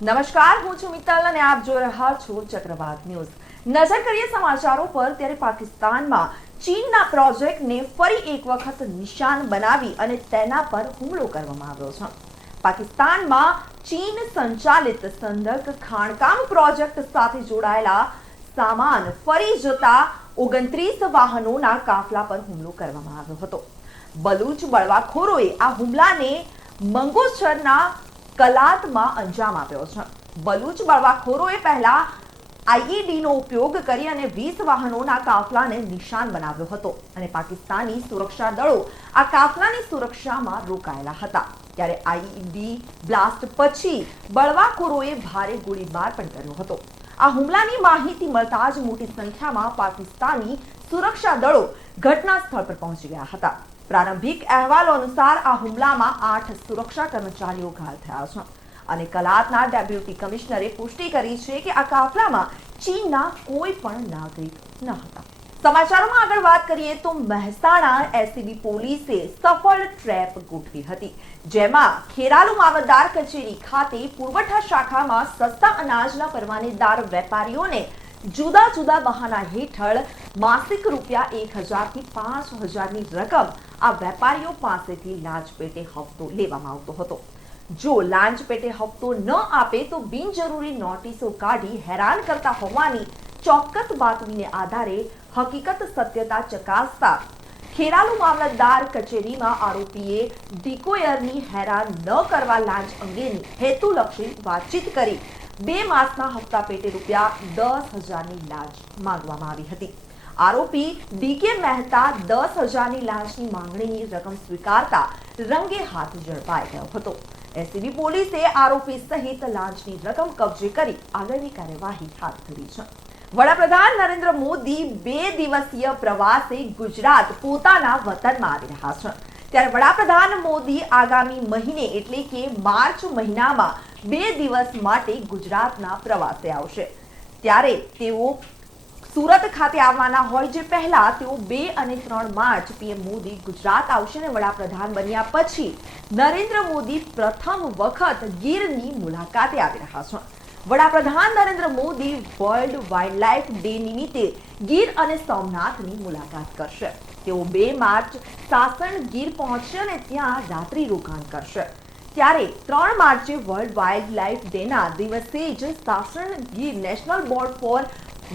નમસ્કાર, હું છું મિત્તલ અને આપ જોઈ રહ્યા છો ચક્રવાત ન્યૂઝ। નજર કરીએ સમાચારો પર ત્યારે પાકિસ્તાનમાં ચીનના પ્રોજેક્ટને ફરી એક વખત નિશાન બનાવી અને તેના પર હુમલો કરવામાં આવ્યો છે। પાકિસ્તાનમાં ચીન સંચાલિત સંદર્ક ખાણકામ પ્રોજેક્ટ સાથે જોડાયેલા સામાન ફરી જતા 29 વાહનોના કાફલા પર હુમલો કરવામાં આવ્યો હતો। બલુચ બળવાખોરોએ આ હુમલાને મંગોછરના કલાતમાં અંજામ આપ્યો છે। બલુચ બળવાખોરોએ પહેલા આઈઈડીનો ઉપયોગ કરી અને 20 વાહનોના કાફલાને નિશાન બનાવ્યો હતો અને પાકિસ્તાની સુરક્ષા દળો આ કાફલાની સુરક્ષામાં રોકાયેલા હતા। ત્યારે આઈઈડી બ્લાસ્ટ પછી બળવાખોરોએ ભારે ગોળીબાર પણ કર્યો હતો। આ હુમલાની માહિતી મળતા જ મોટી સંખ્યામાં પાકિસ્તાની સુરક્ષા દળો ઘટના સ્થળ પર પહોંચી ગયા હતા। પ્રારંભિક અહેવાલો અનુસાર આ હુમલામાં 8 સુરક્ષા કર્મચારીઓ ઘાયલ થયા છે અને કલાતના ડેપ્યુટી કમિશનરે પુષ્ટિ કરી છે કે આ કાફલામાં ચીનના કોઈ પણ નાગરિક ન હતા। સમાચારોમાં આગળ વાત કરીએ તો મહેસાણા એસીબી પોલીસે સફળ ટ્રેપ ગોઠવી હતી, જેમાં ખેરાલુ મામલતદાર કચેરી ખાતે પુરવઠા શાખામાં સસ્તા અનાજના પરવાનેદાર વેપારીઓને જુદા જુદા બહાના હેઠળ માસિક રૂપિયા 1000 થી 5000ની રકમ આ વેપારીઓ પાસેથી લાંચ પેટે હપ્તો લેવામાં આવતો હતો। જો લાંચ પેટે હપ્તો ન આપે તો બિનજરૂરી નોટિસો કાઢી હેરાન કરતા હોવાની ચોક્કસ બાતમીને આધારે હકીકત સત્યતા ચકાસતા ખેરાલુ મામલતદાર કચેરીમાં આરોપીએ ડિકોયરની હેરાન ન કરવા લાંચ અંગેની હેતુલક્ષી વાતચીત કરી 2 માસના હપ્તા પેટે રૂપિયા 10,000ની લાંચ માંગવામાં આવી હતી। આરોપી ડીકે મહેતા 10,000ની લાંચની માંગણીની રકમ સ્વીકારતા રંગે હાથ ઝડપાઈ ગયો હતો। એસીબી પોલીસે આરોપી સહિત લાંચની રકમ કબજે કરી આગળની કાર્યવાહી હાથ ધરી છે। વડાપ્રધાન નરેન્દ્ર મોદી 2 દિવસીય પ્રવાસે ગુજરાત પોતાના વતનમાં આવી રહ્યા છે। ત્યારે વડાપ્રધાન મોદી આગામી મહિને એટલે કે માર્ચ મહિનામાં 2 દિવસ માટે ગુજરાતના પ્રવાસે આવશે। ત્યારે તેઓ સુરત ખાતે આવવાના હોય, જે પહેલા તેઓ 2 અને 3 માર્ચ પીએમ મોદી ગુજરાત આવશે અને વડાપ્રધાન બન્યા પછી નરેન્દ્ર મોદી પ્રથમ વખત ગીરની મુલાકાતે આવી રહ્યા છે। વડાપ્રધાન Narendra Modi world wildlife day નિમિત્તે ગીર અને સોમનાથની મુલાકાત કરશે। તેઓ 2 માર્ચ સાસણ ગીર પહોંચશે અને ત્યાં રાત્રિ રોકાણ કરશે। ત્યારે 3 માર્ચે વર્લ્ડ વાઇલ્ડલાઇફ ડેના દિવસે જ Sasan Gir national board for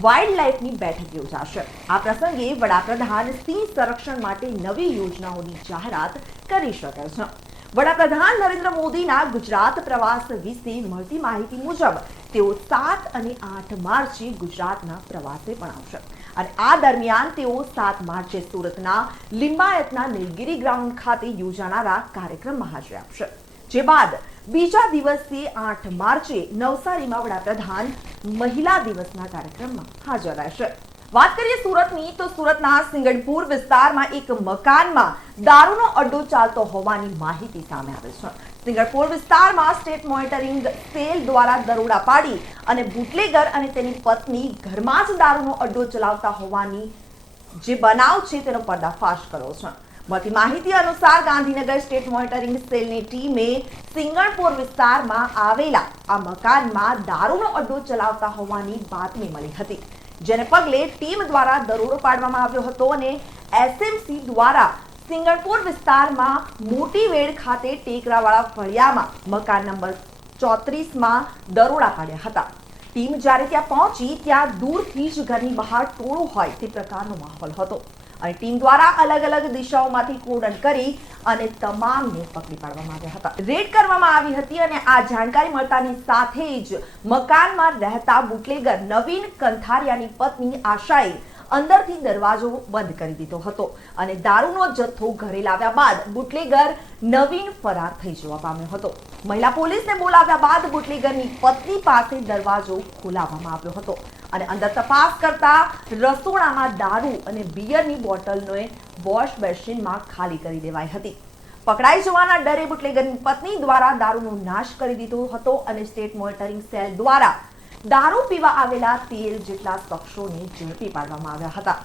વાઇલ્ડલાઇફની બેઠક યોજાશે। આ પ્રસંગે વડાપ્રધાન સિંહ સંરક્ષણ માટે નવી યોજનાઓની જાહેરાત કરી શકે છે। વડાપ્રધાન નરેન્દ્ર મોદીના ગુજરાત પ્રવાસ વિશે મળતી માહિતી મુજબ તેઓ 7 અને 8 માર્ચે ગુજરાતના પ્રવાસે પણ આવશે અને આ દરમિયાન તેઓ 7 માર્ચે સુરતના લિંબાયતના નીલગિરી ગ્રાઉન્ડ ખાતે યોજાનારા કાર્યક્રમમાં હાજરી આપશે। જે બાદ બીજા દિવસે 8 માર્ચે નવસારીમાં વડાપ્રધાન મહિલા દિવસના કાર્યક્રમમાં હાજર રહેશે। વાત કરીએ સુરતની તો સુરતના સિંગણપુર વિસ્તારમાં એક મકાનમાં દારૂનો અડ્ડો ચાલતો હોવાની માહિતી સામે આવે છે। સિંગણપુર વિસ્તારમાં સ્ટેટ મોનિટરિંગ સેલ દ્વારા દરોડા પાડી અને બુટલેગર અને તેની પત્ની ઘરમાં જ દારૂનો અડ્ડો ચલાવતા હોવાની જે બનાવ છે તેનો પર્દાફાશ કર્યો છે। મળતી માહિતી અનુસાર ગાંધીનગર સ્ટેટ મોનિટરિંગ સેલની ટીમે સિંગણપુર વિસ્તારમાં આવેલા આ મકાનમાં દારૂનો અડ્ડો ચલાવતા હોવાની બાતમી મળી હતી, જેને પગલે ટીમ દ્વારા દરોડો પાડવામાં આવ્યો હતો અને એસએમસી દ્વારા સિંગણપુર વિસ્તારમાં મોટી વેડ ખાતે ટેકરાવાળા ફળિયામાં મકાન નંબર 34માં દરોડા પાડ્યા હતા। ટીમ જ્યારે ત્યાં પહોંચી ત્યાં દૂરથી જ ઘરની બહાર ટોળું હોય તે પ્રકારનો માહોલ હતો અને ટીમ દ્વારા અલગ અલગ દિશાઓમાંથી કોર્ડન કરી અને તમામને પકડી પાડવામાં આવ્યા હતા। રેડ કરવામાં આવી હતી અને આ જાણકારી મળતાની સાથે જ મકાનમાં રહેતા બુટલેગર નવીન કંથારિયાની પત્ની આશાએ અંદરથી દરવાજો બંધ કરી દીધો હતો અને દારૂનો જથ્થો ઘરે લાવ્યા બાદ બુટલેગર નવીન ફરાર થઈ જવા પામ્યો હતો। મહિલા પોલીસને બોલાવ્યા બાદ બુટલેગરની પત્ની પાસે દરવાજો ખોલાવવામાં આવ્યો હતો અને અંદર તપાસ કરતા રસોડામાં દારૂ અને બિયરની બોટલને વોશ બેસિનમાં ખાલી કરી દેવાઈ હતી। પકડાઈ જવાના ડરે બુટલેગરની પત્ની દ્વારા દારૂનો નાશ કરી દીધો હતો અને સ્ટેટ મોનિટરિંગ સેલ દ્વારા દારૂ પીવા આવેલા 13 જેટલા શખ્સોને ઝડપી પાડવામાં આવ્યા હતા।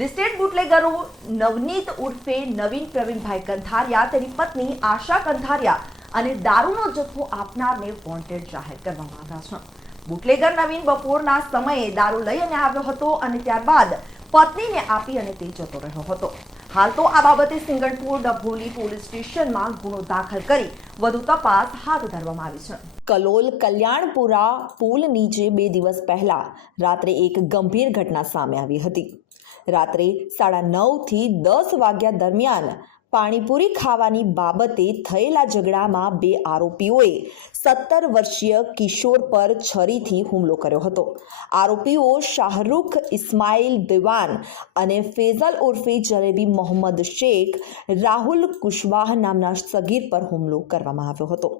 લિસ્ટેડ બુટલેગરો નવનીત ઉર્ફે નવીન પ્રવીણભાઈ કંથારિયા, તેની પત્ની આશા કંથારિયા અને દારૂનો જથ્થો આપનારને વોન્ટેડ જાહેર કરવામાં આવ્યા છે। બુટલેગર નવીન બપોરના સમયે દારૂ લઈ અને આવ્યો હતો અને ત્યારબાદ પત્નીને આપી અને તે જતો રહ્યો હતો। હાલ તો આ બાબતે સિંગણપુર ડભોલી પોલીસ સ્ટેશનમાં ગુનો દાખલ કરી વધુ તપાસ હાથ ધરવામાં આવી છે। કલોલ કલ્યાણપુરા પુલ નીચે 2 દિવસ પહેલા રાત્રે એક ગંભીર ઘટના સામે આવી હતી। રાત્રે 9:30 થી 10 વાગ્યા દરમિયાન પાણીપુરી ખાવાની બાબતે થયેલા ઝઘડામાં 2 આરોપીઓએ 17 વર્ષીય કિશોર પર છરીથી હુમલો કર્યો હતો। આરોપીઓ શાહરૂખ ઇસ્માઇલ દિવાન અને ફેઝલ ઉર્ફે જલેબી મોહમ્મદ શેખ રાહુલ કુશવાહ નામના સગીર પર હુમલો કરવામાં આવ્યો હતો।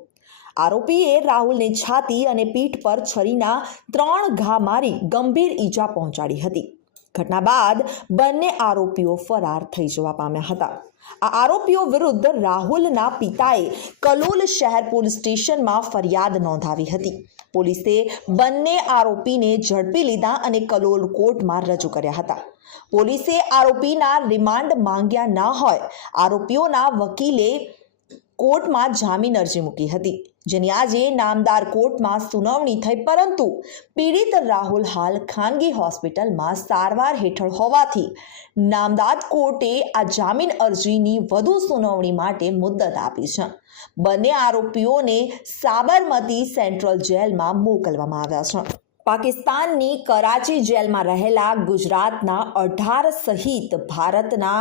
આરોપીએ રાહુલને છાતી અને પીઠ પર છરીના 3 ઘા મારી ગંભીર ઈજા પહોંચાડી હતી। ઘટના બાદ બંને આરોપીઓ ફરાર થઈ જવા પામ્યા હતા। આ આરોપીઓ વિરુદ્ધ રાહુલના પિતાએ કલોલ શહેર પોલીસ સ્ટેશનમાં ફરિયાદ નોંધાવી હતી। પોલીસે બંને આરોપીને ઝડપી લીધા અને કલોલ કોર્ટમાં રજૂ કર્યા હતા। પોલીસે આરોપીના રિમાન્ડ માંગ્યા ન હોય આરોપીઓના વકીલે કોર્ટમાં જામીન અરજી મૂકી હતી, જેની આજે નામદાર કોર્ટમાં સુનાવણી થઈ, પરંતુ પીડિત રાહુલ હાલ ખાનગી હોસ્પિટલમાં સારવાર હેઠળ હોવાથી નામદાર કોર્ટે આ જામીન અરજીની વધુ સુનાવણી માટે મુદત આપી છે। બંને આરોપીઓને સાબરમતી સેન્ટ્રલ જેલમાં મોકલવામાં આવ્યા છે। પાકિસ્તાનની કરાચી જેલમાં રહેલા ગુજરાતના 18 સહિત ભારતના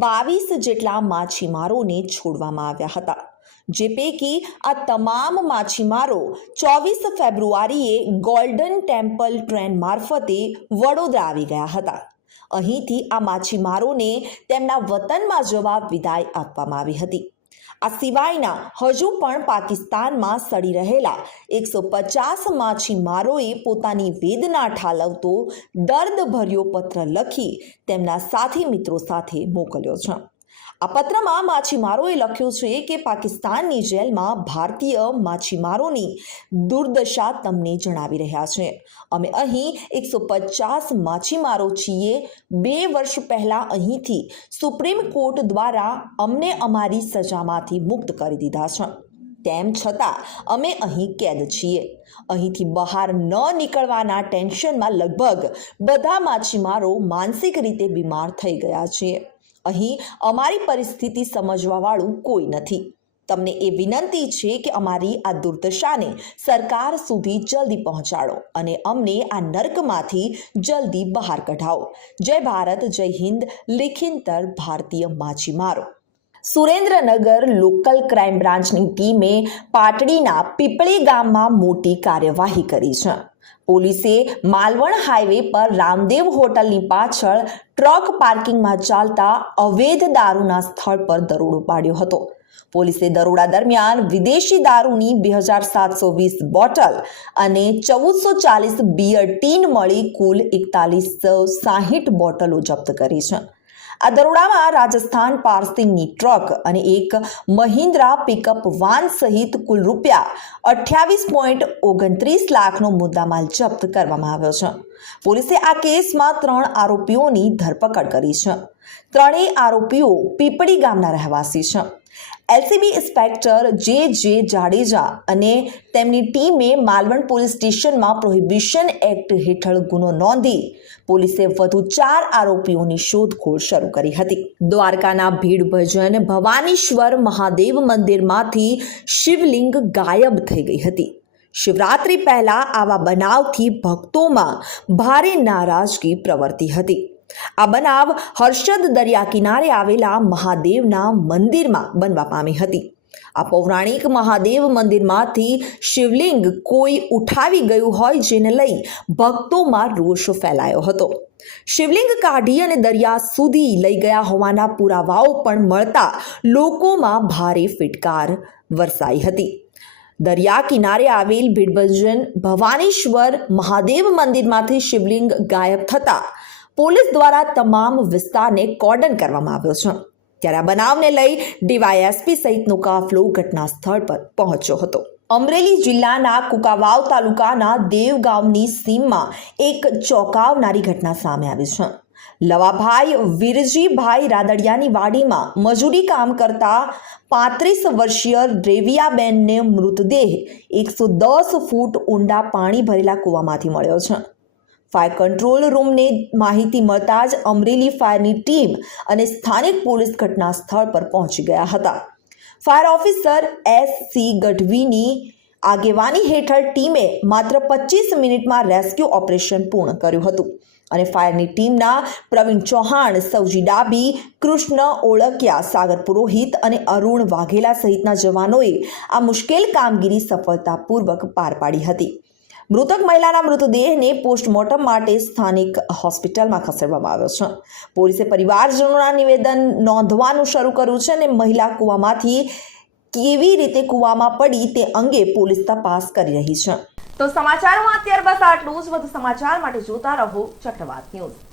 22 જેટલા માછીમારોને છોડવામાં આવ્યા હતા, જે પૈકી આ તમામ માછીમારો 24 ફેબ્રુઆરીએ ગોલ્ડન ટેમ્પલ ટ્રેન મારફતે વડોદરા આવી ગયા હતા। અહીંથી આ માછીમારોને તેમના વતનમાં જવા વિદાય આપવામાં આવી હતી। આ સિવાયના હજુ પણ પાકિસ્તાનમાં સડી રહેલા 150 માછીમારોએ પોતાની વેદના ઠાલવતો દર્દભર્યો પત્ર લખી તેમના સાથી મિત્રો સાથે મોકલ્યો છે। આ પત્રમાં માછીમારોએ લખ્યું છે કે પાકિસ્તાનની જેલમાં ભારતીય માછીમારોની દુર્દશા તમને જણાવી રહ્યા છે। અમે અહીં 150 માછીમારો છીએ। 2 વર્ષ પહેલા અહીંથી સુપ્રીમ કોર્ટ દ્વારા અમને અમારી સજામાંથી મુક્ત કરી દીધા છે, તેમ છતાં અમે અહીં કેદ છીએ। અહીંથી બહાર ન નીકળવાના ટેન્શનમાં લગભગ બધા માછીમારો માનસિક રીતે બીમાર થઈ ગયા છે। અહીં અમારી પરિસ્થિતિ સમજવાવાળું કોઈ નથી। તમને એ વિનંતી છે કે અમારી આ દુર્દશાને સરકાર સુધી જલ્દી પહોંચાડો અને અમને આ નર્કમાંથી જલ્દી બહાર કઢાવો। જય ભારત, જય હિન્દ, લેખિંતર ભારતીય માછીમારો। સુરેન્દ્રનગર લોકલ ક્રાઇમ બ્રાન્ચની ટીમે પાટડીના પીપળી ગામમાં મોટી કાર્યવાહી કરી છે। પોલીસે માલવણ હાઈવે પર રામદેવ હોટલની પાછળ ટ્રક પાર્કિંગમાં ચાલતા અવૈધ દારૂના સ્થળ પર દરોડો પાડ્યો હતો। પોલીસે દરોડા દરમિયાન વિદેશી દારૂની 2720 બોટલ અને 1440 બિયર ટીન મળી કુલ 4160 બોટલો જપ્ત કરી છે। આ દરોડામાં રાજસ્થાન પાર્સિંગની ટ્રક અને એક મહિન્દ્રા પિકઅપ વાન સહિત કુલ ₹28.29 લાખનો મુદ્દામાલ જપ્ત કરવામાં આવ્યો છે। પોલીસે આ કેસમાં 3 આરોપીઓની ધરપકડ કરી છે। ત્રણેય આરોપીઓ પીપળી ગામના રહેવાસી છે। એલસીબી ઇન્સ્પેક્ટર જે જાડેજા અને તેમની ટીમે માલવણ પોલીસ સ્ટેશનમાં પ્રોહિબિશન એક્ટ હેઠળ ગુનો નોંધી પોલીસે વધુ 4 આરોપીઓની શોધખોળ શરૂ કરી હતી। દ્વારકાના ભીડ ભજન ભવાનીશ્વર મહાદેવ મંદિરમાંથી શિવલિંગ ગાયબ થઈ ગઈ હતી। શિવરાત્રી પહેલા આવા બનાવથી ભક્તોમાં ભારે નારાજગી પ્રવર્તી હતી। આ બનાવ હર્ષદ દરિયા કિનારે આવેલા મહાદેવના મંદિરમાં બનવા પામી હતી। આ પૌરાણિક મહાદેવ મંદિરમાંથી શિવલિંગ કોઈ ઉઠાવી ગયું હોય, જેને લઈ ભક્તોમાં રોષ ફેલાયો હતો। શિવલિંગ કાઢી અને દરિયા સુધી લઈ ગયા હોવાના પુરાવાઓ પણ મળતા લોકોમાં ભારે ફિટકાર વરસાઈ હતી। દરિયા કિનારે આવેલ ભીડભજન ભવાનીશ્વર મહાદેવ મંદિરમાંથી શિવલિંગ ગાયબ થતા પોલીસ દ્વારા તમામ વિસ્તારને કોર્ડન કરવામાં આવ્યો છે। ત્યારે આ બનાવને લઈ ડીવાયએસપી સહિતનો કાફલો ઘટના સ્થળ પર પહોંચ્યો હતો। અમરેલી જિલ્લાના કુકાવાવ તાલુકાના દેવ ગામની સીમમાં એક ચોંકાવનારી ઘટના સામે આવી છે। લવાભાઈ વીરજીભાઈ રાદડિયાની વાડીમાં મજૂરી કામ કરતા 35 વર્ષીય રેવિયાબેનને મૃતદેહ 110 ફૂટ ઊંડા પાણી ભરેલા કૂવામાંથી મળ્યો છે. ફાયર કંટ્રોલ રૂમને માહિતી મળતા જ અમરેલી ફાયરની ટીમ અને સ્થાનિક પોલીસ ઘટના સ્થળ પર પહોંચી ગયા હતા. Fire officer S.C. ગઢવીની આગેવાની હેઠળ ટીમે માત્ર 25 મિનિટમાં રેસ્ક્યુ ઓપરેશન પૂર્ણ કર્યું હતું અને ફાયરની ટીમના પ્રવીણ ચૌહાણ, સૌજી ડાબી, કૃષ્ણ ઓળકિયા, સાગર પુરોહિત અને અરુણ વાઘેલા સહિતના જવાનોએ આ મુશ્કેલ કામગીરી સફળતાપૂર્વક પાર પાડી હતી. મૃતક મહિલાના મૃતદેહને પોસ્ટમોર્ટમ માટે સ્થાનિક હોસ્પિટલમાં ખસેડવામાં આવ્યો છે. પોલીસે પરિવારજનોના નિવેદન નોંધવાનું શરૂ કર્યું છે અને મહિલા કૂવામાંથી કેવી રીતે કૂવામાં પડી તે અંગે પોલીસ તપાસ કરી રહી છે. તો સમાચારોમાં અત્યારે બસ આટલું જ. વધુ સમાચાર માટે જોતા રહો ચક્રવાત ન્યૂઝ.